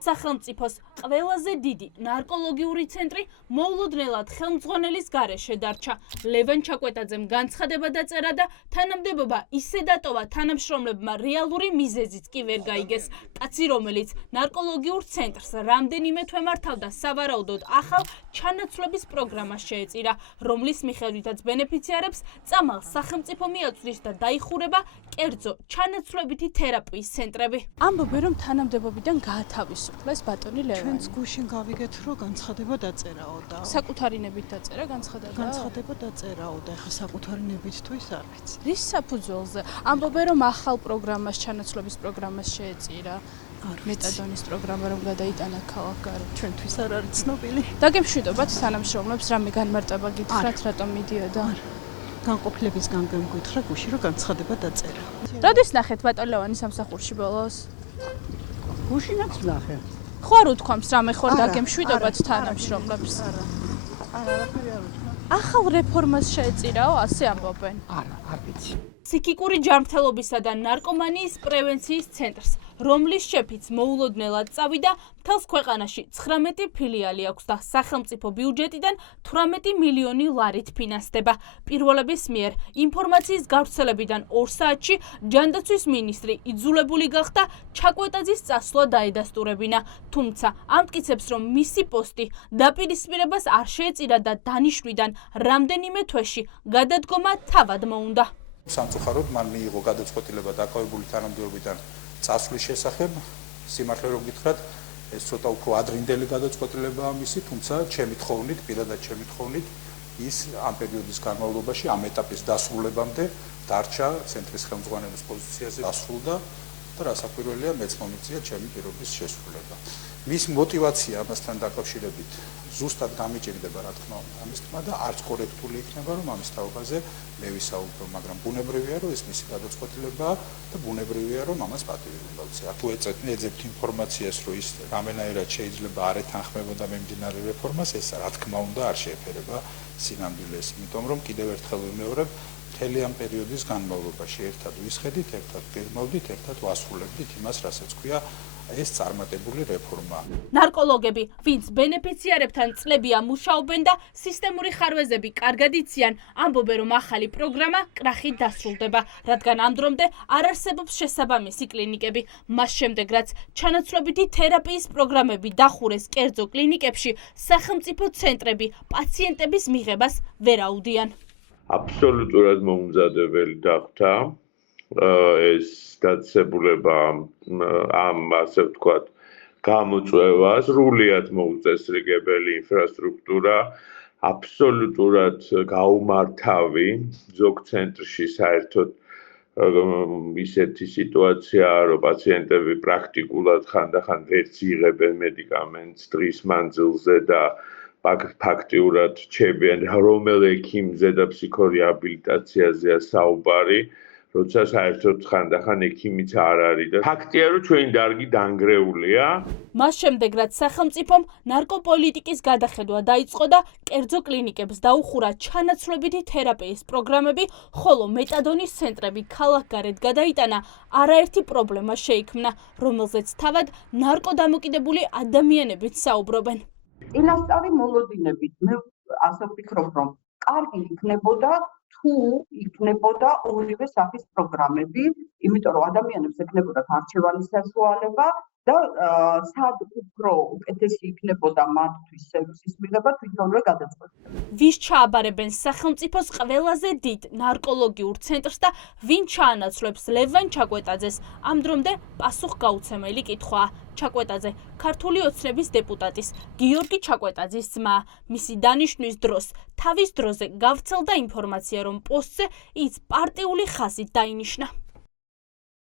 სახელმწიფოს ყველაზე დიდი ნარკოლოგიური ცენტრი მოულოდნელად ხელმძღვანელის გარეშე დარჩა. ლევან ჩაკვეტაძემ განცხადება დაწერა და თანამდებობა ისე დატოვა, თანამშრომლებმა რეალური მიზეზიც კი ვერ გაიგეს. კაცი, რომელიც ნარკოლოგიურ ცენტრს რამდენიმე თვე მართავდა, სავარაუდოდ ახალ ჩანაცვლების პროგრამას შეეწირა, რომლის მიხედვითაც ბენეფიციარებს წამალ სახელმწიფო მიაწვდის და დაიხურება კერძო ჩანაცვლებითი თერაპიის ცენტრები. ამბობენ, რომ თანამდებობიდან გაათავისუფლეს ბატონი ლევანი. ჩვენც გუშინ გავიგეთ, რომ განცხადება დაწერაო და საკუთარი ნებით დაწერა განცხადება. განცხადება დაწერაო და ახლა საკუთარი ნებით თუ ის არ ვიცი. რის საფუძველზე? ამბობენ, რომ ახალ პროგრამას, ჩანაცვლების პროგრამას შეეწირა. მეტადონის პროგრამა რომ გადაიტანა ქალაქგარეთ. ჩვენთვის არ არის ცნობილი. დაგემშვიდობათ თანამშრომლებს, რამე განმარტება გითხრათ, რატომ მიდიოდა? განყოფილების გამგემგვითხა გუში, რომ განცხადება დაწერა. როდის ნახეთ ბატონ ლევანის სამსახურში ბოლოს? გუშინაც ნახე. ხო არ უთქვამს რამე ხარ დაგემშვიდობათ თანამშრომლებს? არაფერი არ უთქვა. ახალ რეფორმას შეეწირაო, ასე ამბობენ. არ ვიცი. ფსიქიკური ჯანმრთელობისა და ნარკომანიის პრევენციის ცენტრს, რომლის შეფიც მოულოდნელად წავიდა, მთელს ქვეყანაში 19 ფილიალი აქვს და სახელმწიფო ბიუჯეტიდან 18 მილიონი ლარით ფინანსდება. პირველების მიერ ინფორმაციის გავრცელებიდან 2 საათში ჯანდაცვის მინისტრი იძულებული გახდა ჩაკვეტაძის წასვლა დაედასტურებინა, თუმცა ამტკიცებს, რომ მისი პოსტი დაპირისპირებას არ შეეწირა და დანიშვნიდან რამდენიმე თვეში გადადგომა თავად მოუნდა. სამწუხაროდ მან მიიღო გადაწყვეტილება დაკავებული თანამდებობიდან წასვლის შესახებ. სიმართლე რომ გითხრათ, ეს ცოტა უფრო ადრინდელი გადაწყვეტილებაა მისი, თუმცა ჩემი თხოვნით, პირადად ჩემი თხოვნით, ის ამ პერიოდის განმავლობაში, ამ ეტაპის დასრულებამდე დარჩა ცენტრის ხელმძღვანელის პოზიციაზე, დასრულდა და რასაკვირველია, მეც მომიწია ჩემი პირობის შესრულება. მის мотиваცია ამასთან დაკავშირებით ზუსტად გამიჭირდება, რა თქმა უნდა, ამის თქმა და არც კორექტული იქნება, რომ ამის თაობაზე მე ვისაუბრო, მაგრამ ბუნებრივია, რომ ეს მისი გადაწყვეტილებაა და ბუნებრივია, რომ ამას პატივი უნდა ვცე. თუ ეძებთ ინფორმაციას, რომ ის რამენაირად შეიძლება არ ეთანხმებოდა მიმდინარე რეფორმას, ეს რა თქმა უნდა არ შეეფერება სინამდვილეს, იმიტომ რომ კიდევ ერთხელ ვიმეორებ, მთელი ამ პერიოდის განმავლობაში ერთად ვისხედით, ერთად გემოვდით, ერთად ვასრულებდით იმას, რასაც ქვია ეს წარმატებული რეფორმა. ნარკოლოგები, ვინც ბენეფიციარებთან წლებია მუშაობენ და სისტემური ხარვეზები კარგად იციან, ამბობენ, რომ ახალი პროგრამა კრახით დასრულდება, რადგან ამ დრომდე არ არსებობს შესაბამისი კლინიკები. მას შემდეგ, რაც ჩანაცვლებითი თერაპიის პროგრამები დახურეს კერძო კლინიკებში, სახელმწიფო ცენტრები პაციენტების მიღებას ვერ აუდიან. აბსოლუტურად მომზადებელი დახვდა ეს დაწესებულება ამ ასე ვთქვათ გამოწვევას, სრულიად მოუწესრიგებელი ინფრასტრუქტურა, აბსოლუტურად გაუმართავი ზოგ ცენტრში საერთოდ ისეთი სიტუაციაა, რომ პაციენტები პრაქტიკულად ხანდახან ვერც იღებენ მედიკამენტს დღის მანძილზე და ფაქტიურად რჩებიან, რომელ ექიმზე და ფსიქორეაბილიტაციაზეა საუბარი, როცა საერთოდ ხანდახან ექიმიც არ არის და ფაქტია, რომ ჩვენი დარგი დანგრეულია. მას შემდეგ, რაც სახელმწიფომ ნარკოპოლიტიკის გადახედვა დაიწყო და კერძო კლინიკებს დაუხურა ჩანაცვლებითი თერაპიის პროგრამები, ხოლო მეტადონის ცენტრები ქალაქგარეთ გადაიტანა, არაერთი პრობლემა შეიქმნა, რომელზეც თავად ნარკოდამოკიდებული ადამიანებიც საუბრობენ. წინასწარი მოლოდინებით მე ასე ვფიქრობ, რომ კარგი იქნებოდა თუ იქნებოდა ორივე სახის პროგრამები, იმიტომ რომ ადამიანებს ექნებოდათ არჩევანის საშუალება და სად უფრო უკეთესი იქნებოდა მათთვის სერვისის მიღება თვითონვე გადაწყვეტილება. ვის ჩააბარებენ სახელმწიფოს ყველაზე დიდ ნარკოლოგიურ ცენტრს და ვინ ჩაანაცვლებს ლევან ჩაკვეტაძეს, ამ დრომდე პასუხგაუცემელი კითხვაა. ჩაკვეტაძე ქართული ოცნების დეპუტატის გიორგი ჩაკვეტაძის ძმა. მისი დანიშვნის დროს თავის დროზე გავრცელდა ინფორმაცია, რომ პოსტზე ის პარტიული ხაზით დაინიშნა.